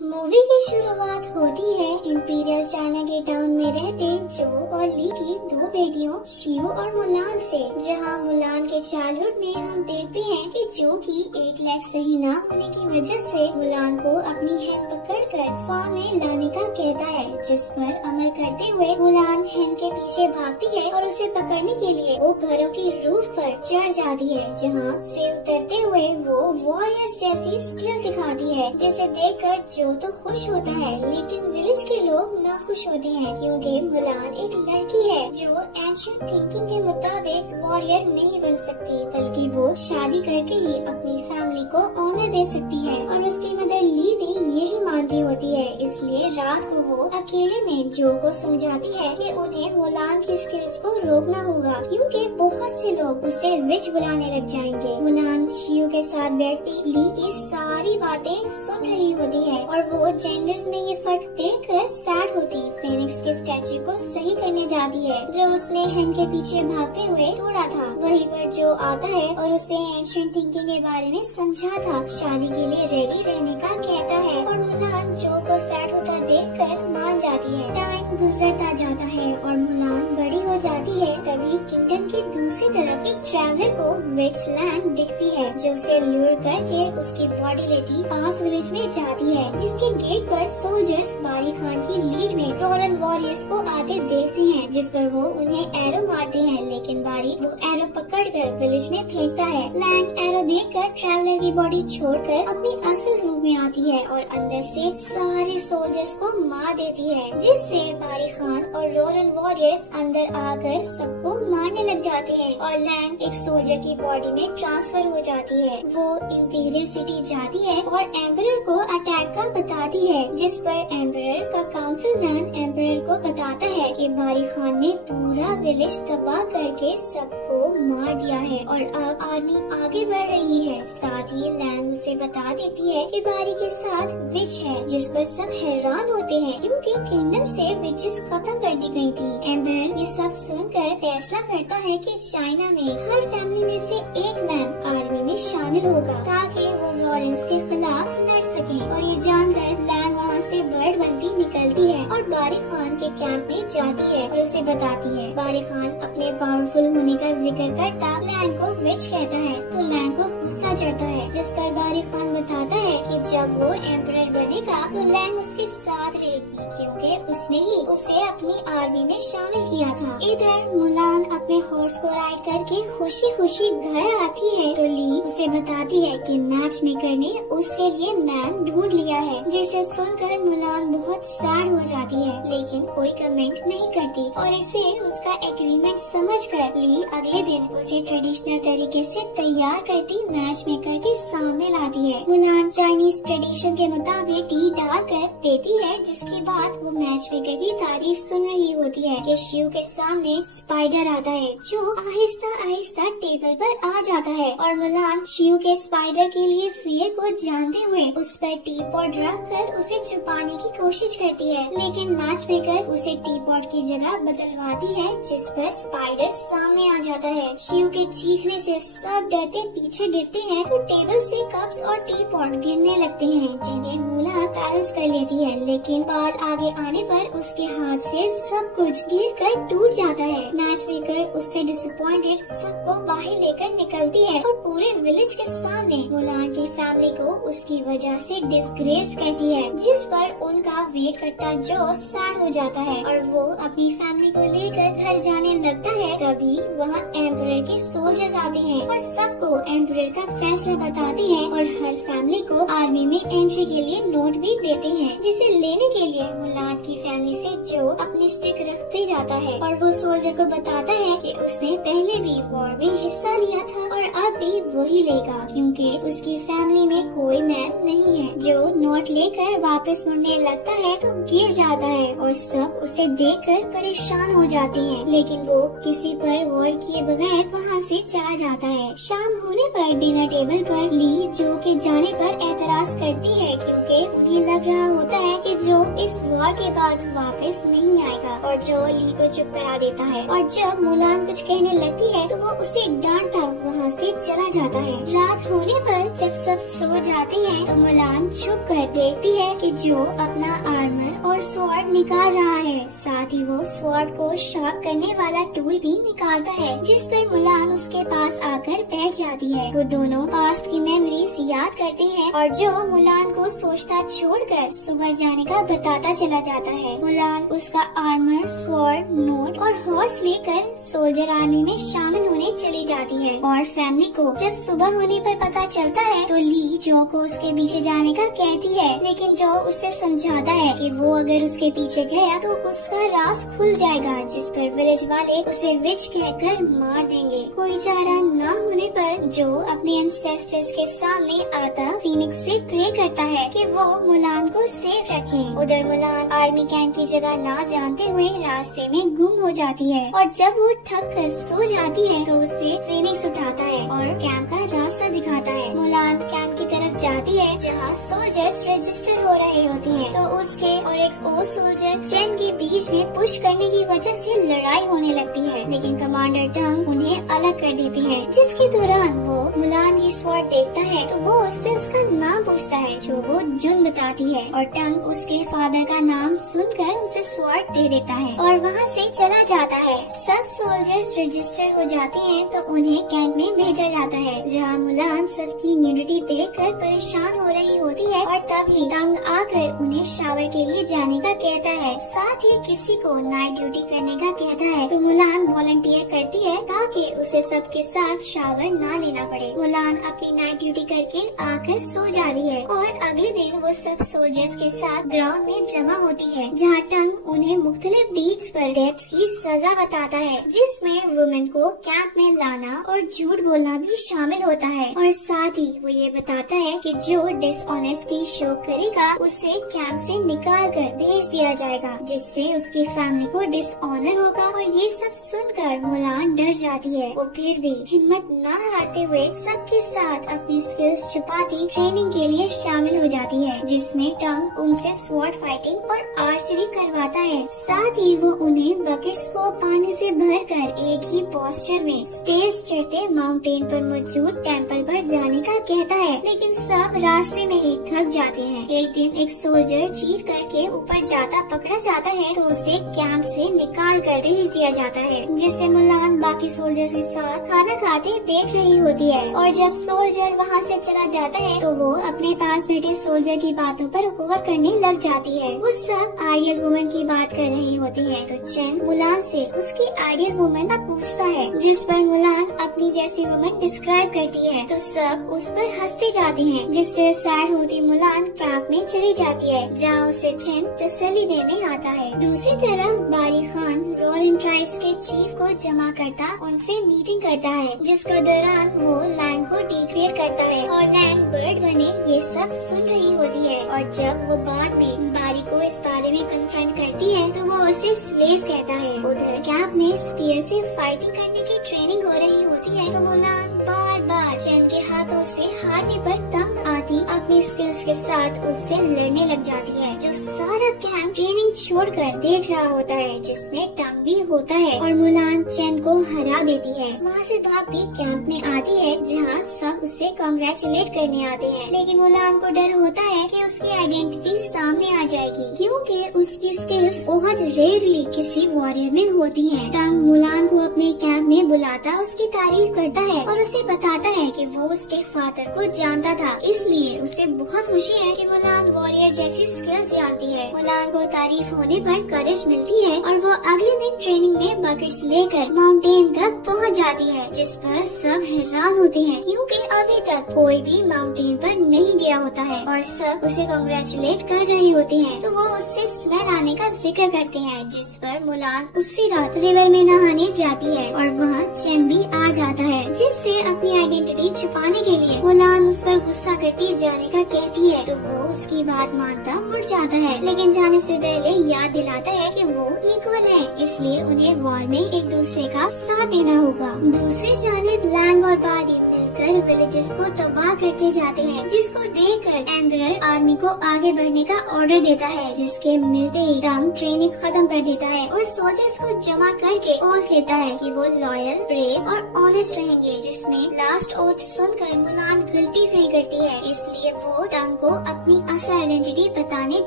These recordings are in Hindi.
मूवी की शुरुआत होती है इंपीरियल चाइना के टाउन में रहते जो और ली की दो बेटियों शियू और मुलान से, जहां मुलान के चाइल्डहुड में हम देखते हैं कि जो कि एक लेग सही न होने की वजह से मुलान को अपनी हैंड पकड़कर फार्म में लाने का कहता है, जिस पर अमल करते हुए मुलान हैंड के पीछे भागती है और उसे पकड़ने के लिए वो घरों की रूफ पर चढ़ जाती है, जहां से उतरते हुए वो वॉरियर्स जैसी स्किल दिखाती है, जिसे देखकर जो तो खुश होता है, लेकिन विलेज के लोग ना खुश होते हैं क्योंकि मुलान एक लड़की है जो एंशिएंट थिंकिंग के मुताबिक वॉरियर नहीं बन सकती, बल्कि वो शादी करके ही अपनी फैमिली को ऑनर दे सकती है और उसकी मदर ली भी यही मानती होती है। इसलिए रात को वो अकेले में जो को समझाती है कि उन्हें मुलान की स्किल्स को रोकना होगा क्योंकि बहुत से लोग उसे विच बुलाने लग जाएंगे। मुलान शियू के साथ बैठती ली की सारी बातें सुन रही होती है और वो जेंडर्स में ये फर्क देखकर सैड होती फेनिक्स के स्टैचू को सही करने जाती है जो उसने हैंड के पीछे भागते हुए तोड़ा था। वहीं पर जो आता है और उसे एंशिएंट थिंकिंग के बारे में समझा था, शादी के लिए रेडी रहने का कहता है और मुलान जो को सैड होता देखकर मान जाती है। टाइम गुजरता जाता है और मुलान बड़ी हो जाती है। तभी किंगडम की दूसरी तरफ एक ट्रैवलर को विच लैंग दिखती है जो उसे लूर करके उसकी बॉडी लेती पास विलेज में जाती है, जिसके गेट पर सोल्जर्स बारी खान की लीड में रोरन वॉरियर्स को आते देखती हैं, जिस पर वो उन्हें एरो मारते हैं, लेकिन बारी वो एरो पकड़कर विलेज में फेंकता है। लैंग एरो देखकर ट्रैवलर की बॉडी छोड़कर अपनी असल रूप में आती है और अंदर से सारे सोल्जर्स को मार देती है, जिससे बारी खान और रोरन वॉरियर्स अंदर आकर सबको मारने लग जाते हैं और लैंग एक सोल्जर की बॉडी में ट्रांसफर हो जाती है। वो इंपीरियल सिटी जाती है और एम्परर को अटैक का बताती है, जिस पर एम्परर का काउंसिलमैन एम्परर को बताता है कि बारी खान ने पूरा विलेज तबाह करके सबको मार दिया है और अब आर्मी आगे बढ़ रही है। साथ ही लैंग उसे बता देती है कि बारी के साथ विच है, जिस पर सब हैरान होते हैं क्योंकि किंगडम से विचेस खत्म कर दी गई थी। एम्परर ये सब सुनकर फैसला करता है कि चाइना में हर फैमिली में से एक मैन आर्मी में शामिल होगा ताकि वो लॉरेंस के खिलाफ लड़ सके। और ये जानकर लैंग वहाँ से बर्ड बनती निकलती है और बारी खान के कैंप में जाती है और उसे बताती है। बारी खान अपने पावरफुल होने का जिक्र करता लैंग को विच कहता है तो लैंग को गुस्सा चढ़ता है, जिस पर बारी खान बताता है कि जब वो एम्परर बनेगा तो लैंग उसके साथ रहेगी क्योंकि उसने ही उसे अपनी आर्मी में शामिल किया था। इधर मुलान अपने हॉर्स को राइड करके खुशी खुशी घर आती है तो ली उसे बताती है कि मैच मेकर ने उसके लिए मैन ढूंढ लिया है, जिसे सुनकर मुलान बहुत सैड हो जाती है लेकिन कोई कमेंट नहीं करती और इसे उसका एग्रीमेंट समझकर ली अगले दिन उसे ट्रेडिशनल तरीके से तैयार करती मैच मेकर के सामने लाती है। मुलान चाइनीज ट्रेडिशन के मुताबिक टी डालकर देती है, जिसके बाद वो मैच मेकर की तारीफ सुन रही होती है कि शियू के सामने स्पाइडर आता है जो आहिस्ता आहिस्ता टेबल पर आ जाता है और मुलान शियू के स्पाइडर के लिए फियर को जानते हुए उस पर टी पॉट रख कर उसे छुपाने की कोशिश करती है, लेकिन मैच मेकर उसे टी पॉट की जगह बदलवाती है, जिस पर स्पाइडर सामने आ जाता है। शियू के चीखने से सब डरते पीछे गिरते हैं तो टेबल से कप्स और टी पॉट गिरने लगते हैं, जिन्हें मुलान बैलेंस कर लेती है, लेकिन बाल आगे आने पर उसके हाथ से सब कुछ गिर कर टूट जाता है। मैच मेकर उससे डिसअपॉइंटेड सबको बाहर लेकर निकलती है और पूरे विलेज के सामने मुलान की फैमिली को उसकी वजह से डिस्ग्रेस्ड कहती है, जिस पर उनका वेट करता जो सैड हो जाता है और वो अपनी फैमिली को लेकर घर जाने लगता है। तभी वहाँ एम्परर के सोल्जर्स आते हैं और सबको एम्परर का फैसला बताते हैं और हर फैमिली को आर्मी में एंट्री के लिए नोट भी देते हैं, जिसे लेने के लिए मुलान की फैमिली से जो अपनी स्टिक रखते जाता है और वो सोल्जर को बताता है कि उसने पहले भी वॉर में हिस्सा लिया था और अब भी वही लेगा क्योंकि उसकी फैमिली में कोई मैन नहीं है। जो नोट लेकर वापस मुड़ने लगता है तो गिर जाता है और सब उसे देखकर परेशान हो जाते हैं, लेकिन वो किसी पर गौर किए बगैर वहाँ से चला जाता है। शाम होने पर डिनर टेबल पर ली जो के जाने पर एतराज करती है क्योंकि उन्हें लग रहा होता है कि जो इस वॉर के बाद वापस नहीं आएगा और जो ली को चुप करा देता है। और जब मुलान कुछ कहने लगती है तो वो उसे डांटता वहाँ से चला जाता है। रात होने पर जब सब सो जाते हैं तो मुलान छुप कर देखती है कि जो अपना आर्मर और स्वॉर्ड निकाल रहा है, साथ ही वो स्वॉर्ड को शॉक करने वाला टूल भी निकालता है, जिस पर मुलान उसके पास आकर बैठ जाती है। वो दोनों पास्ट की मेमोरीज याद करते हैं और जो मुलान को सोचता छोड़कर सुबह जाने का बताता चला जाता है। मुलान उसका आर्मर, स्वॉर्ड, नोट और हॉर्स लेकर सोल्जर आर्मी में शामिल होने चली जाती है। और फैमिली को जब सुबह होने पर पता चलता है तो ली जो को उसके पीछे जाने का कहती है, लेकिन जो उससे समझाता है कि वो अगर उसके पीछे गया तो उसका राज खुल जाएगा, जिस पर विलेज वाले उसे विच कहकर मार देंगे। कोई चारा न होने पर जो अपने एंसेस्टर्स के सामने आता फीनिक्स से प्रे करता है कि वो मुलान को सेफ रखें। उधर मुलान आर्मी कैंप की जगह ना जानते हुए रास्ते में गुम हो जाती है और जब वो थक कर सो जाती है तो उसे फीनिक्स उठाता है और कैंप का रास्ता दिखाता है। मुलान कैंप की तरफ जाती है जहाँ सोल्जर्स रजिस्टर हो रहे होते हैं, तो उसके और एक और सोल्जर चेन के बीच में पुश करने की वजह से लड़ाई होने लगती है, लेकिन कमांडर टंग उन्हें अलग कर देती है। जिसके दौरान वो मुलान की स्वॉर्ड देखता है तो वो उससे उसका नाम पूछता है, जो वो जुन बताती है और टंग उसके फादर का नाम सुनकर उसे स्वॉर्ड दे देता है और वहाँ से चला जाता है। सब सोल्जर्स रजिस्टर हो जाते हैं तो उन्हें कैंप में भेजा जाता है, जहाँ मुलान सबकी न्यूडिटी देखकर परेशान हो रही होती है और तभी टंग आकर उन्हें शावर के लिए जाने का कहता है, साथ ही किसी को नाइट ड्यूटी करने का कहता है। तो मुलान वॉलंटियर करती है ताकि उसे सबके साथ शावर ना लेना पड़े। मुलान अपनी नाइट ड्यूटी करके आकर सो जाती है और अगले दिन वो सब सोल्जर्स के साथ ग्राउंड में जमा होती है, जहाँ टंग उन्हें मुख्तलिफ डीड्स पर डेथ की सजा बताता है, जिसमें वुमेन को कैंप में लाना और झूठ बोलना भी शामिल होता है। और साथ ही वो ये बताता है कि जो डिसऑनेस्टी शो करेगा उसे कैंप से निकाल कर भेज दिया जाएगा, जिससे उसकी फैमिली को डिसऑनर होगा। और ये सब सुनकर मुलान डर जाती है। वो फिर भी हिम्मत न हारते हुए सबके साथ अपनी स्किल्स छुपाती ट्रेनिंग के लिए शामिल हो जाती है, जिसमें टंग उनसे स्वॉर्ड फाइटिंग और आर्चरी करवाता है। साथ ही वो उन्हें बकेट्स को पानी से भरकर एक ही पोस्चर में स्टेज चढ़ते माउंटेन पर मौजूद टेंपल पर जाने का कहता है, लेकिन सब रास्ते में ही थक जाते हैं। एक दिन एक सोल्जर चीट करके ऊपर जाता पकड़ा जाता है तो उसे कैंप से निकाल कर भेज दिया जाता है, जिससे मुलान बाकी सोल्जर्स के साथ खाना खाते देख रही होती है। और जब सोल्जर वहाँ से चला जाता है तो वो अपने पास बैठे सोल्जर की बातों पर गौर करने लग जाती है। वो सब आइडियल वुमन की बात कर रही होती है तो चेन मुलान से उसकी आइडियल वुमन का पूछता है, जिस पर मुलान अपनी जैसी वुमन डिस्क्राइब करती है तो सब उस पर हंसते जाते हैं, जिससे सैड होती मुलान कैंप में चली जाती है, जहाँ उसे चेन तसल्ली देने आता है। दूसरी तरफ बारी खान रोरन ट्राइब्स के चीफ को जमा करता उनसे मीटिंग करता है, जिसके दौरान वो लैंग को डिग्रेड करता है और लैंग बर्ड बने ये सब सुन रही होती है। और जब वो बाद में बारी को इस बारे में कन्फ्रंट करती है तो वो उसे स्लेव कहता है। उधर कैंप में स्पीयर से फाइटिंग करने की ट्रेनिंग हो रही होती है तो मुलान बार बार चेन के हाथों से हारने पर तंग आती अपनी स्किल्स के साथ उससे लड़ने लग जाती है, जो सारा कैंप ट्रेनिंग छोड़कर देख रहा होता है, जिसमें टंग भी होता है और मुलान चेन को हरा देती है। वहाँ से भागती कैंप में आती है जहाँ सब उसे कांग्रेचुलेट करने आते हैं, लेकिन मुलान को डर होता है कि उसकी आइडेंटिटी सामने आ जाएगी, क्योंकि उसकी स्किल्स बहुत रेयरली किसी वॉरियर में होती हैं। टंग मुलान को अपने कैंप में बुलाता उसकी तारीफ करता है और उसे बताता है कि वो उसके फादर को जानता था, इसलिए उसे बहुत खुशी है कि मुलान वॉरियर जैसी स्किल्स जानती है। मुलान को तारीफ होने पर करेज मिलती है और वो अगले दिन ट्रेनिंग में बकेट्स लेकर माउंटेन तक पहुंच जाती है, जिस पर सब हैरान होते हैं क्योंकि अभी तक कोई भी माउंटेन पर नहीं गया होता है और सब उसे कांग्रेचुलेट कर रहे होते हैं। तो वो उससे स्मेल आने का जिक्र करते हैं, जिस पर मुलान उसी रात रिवर में नहाने जाती है और वहाँ चेन भी आ जाता है, जिससे अपनी आइडेंटिटी छुपाने के लिए मुलान उस पर गुस्सा करती जाने का कहती है। तो वो उसकी बात मानता मुड़ जाता है, लेकिन जाने से पहले याद दिलाता है कि वो इक्वल है, इसलिए उन्हें वॉर में एक दूसरे का साथ देना होगा। दूसरी जानिब लैंग और बारी मिलकर विलेजेस को तबाह करते जाते हैं, जिसको देखकर एम्परर आर्मी को आगे बढ़ने का ऑर्डर देता है, जिसके मिलते ही टंग ट्रेनिंग खत्म कर देता है और सोल्जर्स को जमा करके ओथ लेता है कि वो लॉयल, ब्रेव और ऑनेस्ट रहेंगे, जिसमें लास्ट ओथ सुनकर मुलान गिल्टी फील करती है। इसलिए वो टंग को अपनी असल आइडेंटिटी बताने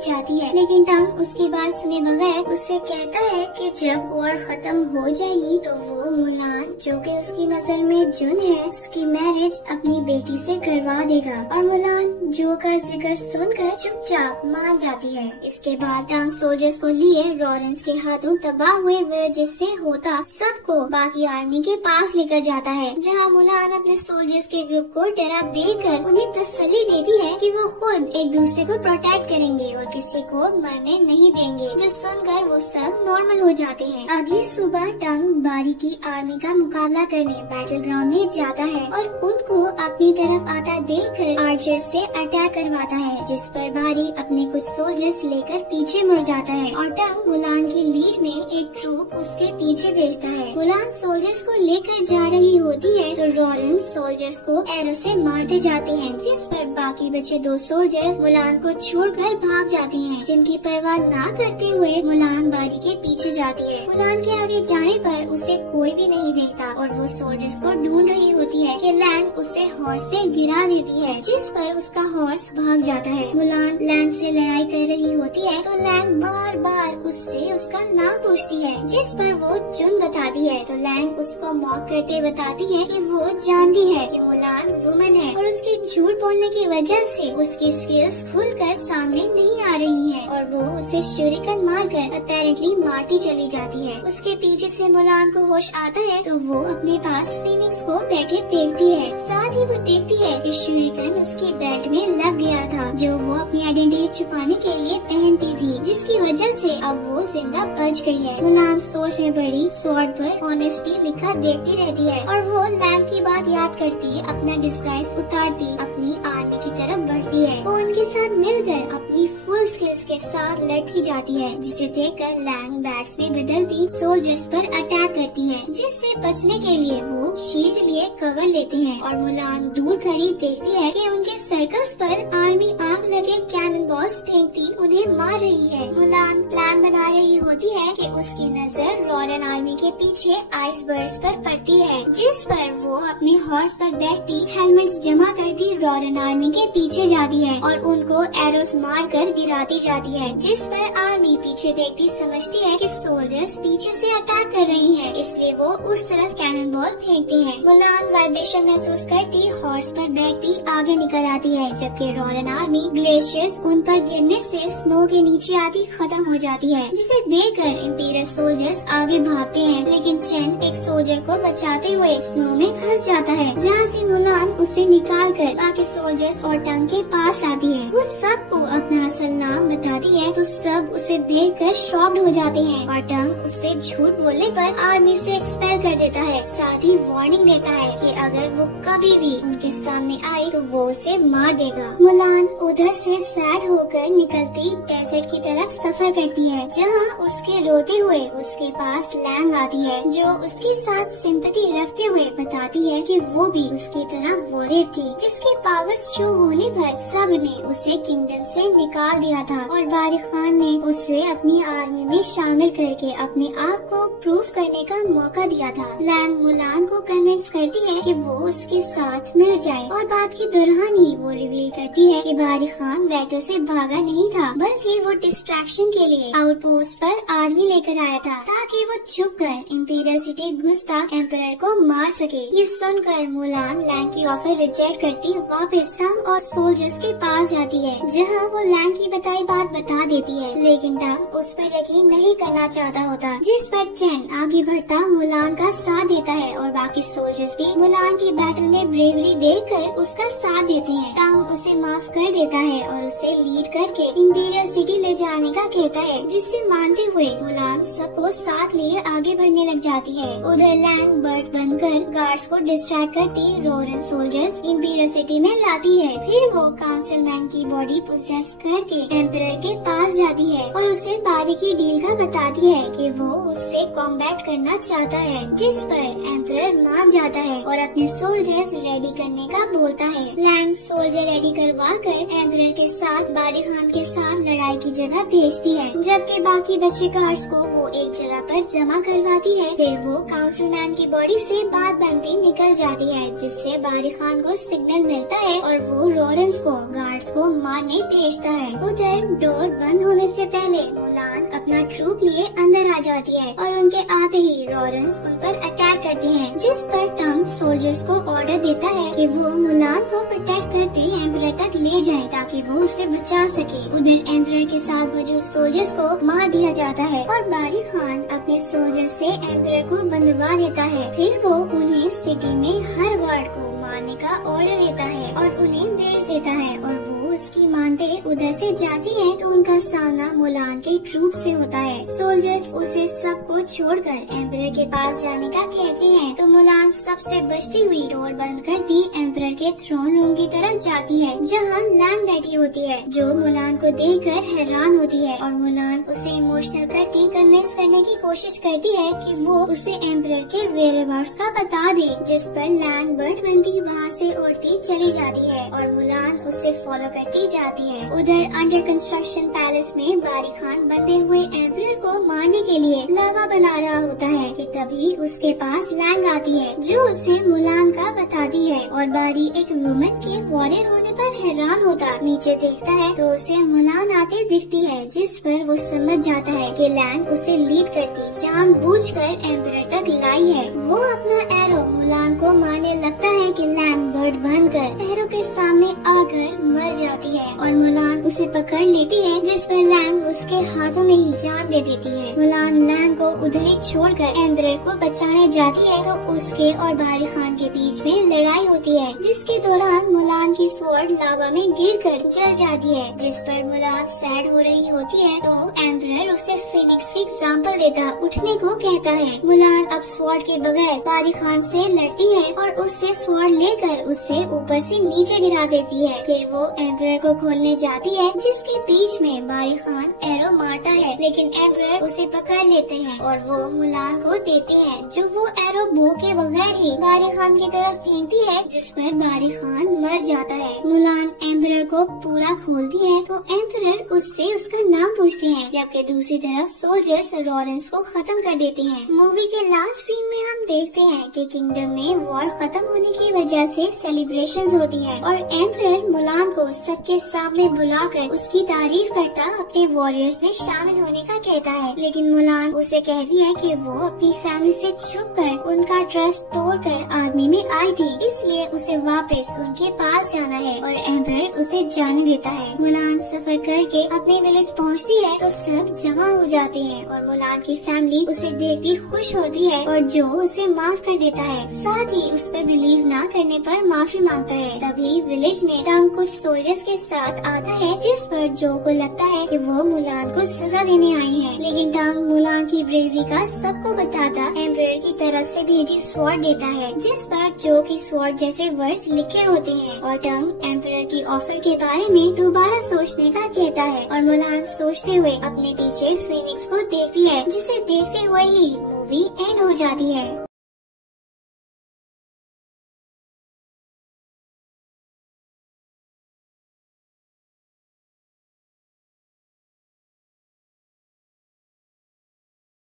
जाती है, लेकिन टंग उसकी बात सुने बगैर उससे कहता है कि जब वॉर खत्म हो जाएगी तो वो मुलान, जो कि उसकी नजर में जुन है, उसकी मैरिज अपनी बेटी से करवा देगा। और मुलान जो का जिक्र सुनकर चुपचाप मान जाती है। इसके बाद टंग सोल्जर्स को लिए लॉरेंस के हाथों तबाह हुए विलेजेस से होता सबको बाकी आर्मी के पास लेकर जाता है, जहां मुलान अपने सोल्जर्स के ग्रुप को डरा देकर उन्हें तसल्ली देती है कि वो खुद एक दूसरे को प्रोटेक्ट करेंगे और किसी को मरने नहीं देंगे, जो सुनकर वो सब नॉर्मल हो जाते हैं। अगली सुबह टंग बारी की आर्मी का मुकाबला करने बैटल ग्राउंड में जाता है और उनको अपनी तरफ आता देखकर आर्चर से अटैक करवाता है, जिस पर बारी अपने कुछ सोल्जर्स लेकर पीछे मुड़ जाता है और टंग मुलान की लीड में एक ट्रूप उसके पीछे भेजता है। मुलान सोल्जर्स को लेकर जा रही होती है तो लॉरेंस सोल्जर्स को एरो से मारते जाते हैं, जिस पर बाकी बचे दो सोल्जर्स मुलान को छोड़कर भाग जाते हैं, जिनकी परवाह ना करते हुए मुलान बारी के पीछे जाती है। मुलान के आगे जाने पर उसे कोई भी नहीं देखता और वो सोल्जर्स को ढूंढ रही होती है कि लैंग उसे हॉर्स से गिरा देती है, जिस पर उसका हॉर्स भाग जाता है। मुलान लैंग से लड़ाई कर रही होती है तो लैंग बार बार उससे उसका नाम पूछती है, जिस पर वो जुन बताती है। तो लैंग उसको मॉक करते बताती है कि वो जानती है कि मुलान वुमन है और उसके झूठ बोलने की वजह से उसकी स्किल्स खुलकर सामने नहीं आ रही है और वो उसे शूरिकन मारकर अपेरेंटली मारती चली जाती है। उसके पीछे से मुलान को होश आता है तो वो अपने पास फीनिक्स को बैठे देखती है। साथ ही वो देखती है कि शूरिकन उसकी बेल्ट में लग गया था, जो वो अपनी आइडेंटिटी छुपाने के लिए पहनती थी, जिसकी वजह से अब वो जिंदा बच गई है। मुलान सोच में पड़ी स्वॉर्ड पर ऑनेस्टी लिखा देखती रहती है और वो लैंग की बात याद करती अपना डिस्गाइज उतारती अपनी आर्मी की तरफ बढ़ती है। वो उनके साथ मिलकर अपनी फुल स्किल्स के साथ लड़ती जाती है, जिसे देखकर लैंग बैट्स में बदलती सोल्जर्स पर अटैक करती है, जिससे बचने के लिए वो शील्ड लिए कवर लेते हैं और मुलान दूर खड़ी देखती है कि उनके सर्कल्स पर आर्मी आग लगे कैनन बॉल्स फेंकती उन्हें मार रही है। मुलान प्लान बना रही होती है कि उसकी नजर रॉरन आर्मी के पीछे आइसबर्ग्स पर पड़ती है, जिस पर वो अपने हॉर्स पर बैठती हेलमेट्स जमा करती रॉरन आर्मी के पीछे जाती है और उनको एरोस मार कर गिराती जाती है, जिस पर आर्मी पीछे देखती समझती है कि सोल्जर्स पीछे से अटैक कर रही है, इसलिए वो उस तरफ कैनन बॉल फेंकती है। मुलान वाइब्रेशन महसूस करती हॉर्स पर बैठती आगे निकल आती है, जबकि रॉरन आर्मी ग्लेशियर्स उन पर गिरने से स्नो के नीचे आती खत्म हो जाती है, जिसे देखकर इंपीरियल सोल्जर्स आगे भागते हैं, लेकिन चेन एक सोल्जर को बचाते हुए स्नो में फंस जाता है, जहाँ से मुलान उसे निकालकर बाकी सोल्जर्स और टंग के पास आती है। वो सबको अपना असल नाम बताती है तो सब उसे देखकर शॉक्ड हो जाते हैं और टंग उससे झूठ बोलने पर आर्मी से एक्सपेल कर देता है। साथ ही वार्निंग देता है कि अगर वो कभी भी उनके सामने आए तो वो उसे मार देगा। मुलान उधर से सैड होकर निकलती डेजर्ट की तरफ सफर करती है, जहाँ उसके रोते हुए उसके पास लैंग आती है, जो उसके साथ सिंपैथी रखते हुए बताती है कि वो भी उसकी तरह वॉरियर थी, जिसके पावर्स शो होने पर सब ने उसे किंगडम से निकाल दिया था और बारी खान ने उसे अपनी आर्मी में शामिल करके अपने आप को प्रूव करने का मौका दिया था। लैंग मुलान को कन्विंस करती है कि वो उसके साथ मिल जाए और बात के दौरान ही वो रिवील करती है कि बारी खान बैटल से भागा नहीं था, बल्कि वो डिस्ट्रैक्शन के लिए आउटपोस्ट पर आर्मी लेकर आया था, ताकि वो छुपकर इंपीरियल सिटी घुसता एम्परर को मार सके। ये सुनकर मुलान लैंग की ऑफर रिजेक्ट करती वापस टंग और सोल्जर्स के पास जाती है, जहाँ वो लैंग की बताई बात बता देती है, लेकिन टंग उस पर यकीन नहीं करना चाहता होता, जिस पर चेन आगे बढ़ता मुलान का साथ देता है और बाकी सोल्जर्स भी मुलान की बैटल में ब्रेवरी देखकर उसका साथ देते हैं। टंग उसे माफ कर देता है और उसे लीड करके इंपीरियल सिटी ले जाने का कहता है, जिससे मानते हुए मुलान सबको साथ लिए आगे बढ़ने लग जाती है। उधर लैंग बर्ड बनकर गार्ड्स को डिस्ट्रैक्ट करती रॉरन सोल्जर्स इंपीरियल सिटी में लाती है। फिर वो काउंसिल मैन की बॉडी पोसेस करके एम्परर के पास जाती है और उसे बारी की डील का बताती है कि वो उससे कॉम्बैट करना चाहता है, जिस पर एम्परर मान जाता है और अपने सोल्जर्स रेडी करने का बोलता है। लैंग सोल्जर रेडी करवा कर एम्परर के साथ बारी खान के साथ लड़ाई की जगह भेजती है, जबकि बाकी बचे गार्ड्स को वो एक जगह पर जमा करवाती है। फिर वो काउंसिलमैन की बॉडी से बात बनती निकल जाती है, जिससे बारी खान को सिग्नल मिलता है और वो लॉरेंस को गार्ड्स को मारने भेजता है। उधर डोर बंद होने से पहले मुलान अपना ट्रूप लिए अंदर आ जाती है और उनके आते ही लॉरेंस उन पर अटैक करती है, जिस पर टंग सोल्जर्स को ऑर्डर देता है कि वो मुलान को प्रोटेक्ट करते एम्परर तक ले जाए ताकि वो उसे बचा सके। उधर एम्परर के साथ मौजूद सोल्जर्स को मार दिया जाता है और बारी खान अपने सोल्जर से एम्परर को बंधवा देता है। फिर वो उन्हें सिटी में हर गार्ड को मारने का ऑर्डर देता है और उन्हें भेज देता है और वो उसकी मानते उधर से जाती है तो उनका सामना मुलान के ट्रूप से होता है। सोल्जर्स उसे सबको छोड़कर एम्परर के पास जाने का कहते हैं तो मुलान सबसे बचती हुई डोर बंद करती एम्परर के थ्रोन रूम की तरफ जाती है, जहां लैंग बैठी होती है, जो मुलान को देखकर हैरान होती है और मुलान उसे इमोशनल करती कन्विंस करने की कोशिश करती है कि वो उसे एम्परर के वेयरअबाउट्स का बता दे, जिस पर लैंग बर्ड बनती वहाँ से उड़ती चली जाती है और मुलान उसे फॉलो करती जाती है। उधर अंडर कंस्ट्रक्शन पैलेस में बारी खान बंधे हुए एम्परर को मारने के लिए लावा बना रहा होता है कि तभी उसके पास लैंग आती है, जो उसे मुलान का बताती है और बारी एक वुमन के वॉरियर होने पर हैरान होता नीचे देखता है तो उसे मुलान आते दिखती है, जिस पर वो समझ जाता है कि लैंग उसे लीड करती जानबूझकर एम्परर तक लाई है। वो अपना एरो मुलान को मारने लगता है कि लैंग बर्ड बनकर एरो के सामने आकर मर जाती है और मुलान उसे पकड़ लेती है, जिस पर लैंग उसके हाथों में ही जान दे देती है। मुलान लैंग को उधर ही छोड़कर एम्परर को बचाने जाती है तो उसके और बारी खान के बीच में लड़ाई होती है, जिसके दौरान मुलान की स्वॉर्ड लावा में गिरकर जल जाती है, जिस पर मुलान सैड हो रही होती है तो एम्परर उसे फिनिक्स की एग्जाम्पल देता उठने को कहता है। मुलान अब स्वॉर्ड के बगैर बारी खान से लड़ती है और उससे स्वॉर्ड लेकर उसे ऊपर से नीचे गिरा देती है। फिर वो एम्परर को खोलने जाती है, जिसके बीच में बारी खान एरो मारता है, लेकिन एम्परर उसे पकड़ लेते हैं और वो मुलान को देते हैं, जो वो एरो बो के बगैर ही बारी खान की तरफ फेंकती है, जिस पर बारी खान मर जाता है। मुलान एम्परर को पूरा खोलती है तो एम्परर उससे उसका नाम पूछते हैं, जबकि दूसरी तरफ सोल्जर्स लॉरेंस को खत्म कर देते हैं। मूवी के लास्ट सीन में हम देखते हैं कि किंगडम में वॉर खत्म होने की वजह से सेलिब्रेशंस होती है और एम्परर मुलान को सबके सामने बुलाकर उसकी तारीफ करता अपने वॉरियर्स में शामिल होने का कहता है, लेकिन मुलान उसे कहती है कि वो अपनी फैमिली से छुपकर उनका ट्रस्ट तोड़कर आर्मी में आई थी, इसलिए उसे वापस उनके पास जाना है और एम्परर उसे जाने देता है। मुलान सफर करके अपने विलेज पहुंचती है तो सब जमा हो जाते हैं और मुलान की फैमिली उसे देखती खुश होती है और जो उसे माफ कर देता है, साथ ही उस पर बिलीव न करने पर माफी मांगता है। तभी विलेज में टंग कुछ सोल्जर्स के साथ आता है, जिस पर जो को लगता है कि वो मुलान को सजा देने आई है, लेकिन टंग मुलान की ब्रेवरी का सबको बताता एम्परर की तरफ से भेजी स्वॉर्ड देता है, जिस पर जो की स्वॉर्ड जैसे वर्ड्स लिखे होते हैं और टंग एम्परर की ऑफर के बारे में दोबारा सोचने का कहता है और मुलान सोचते हुए अपने पीछे फिनिक्स को देखती है, जिसे देखते हुए ही मूवी एंड हो जाती है।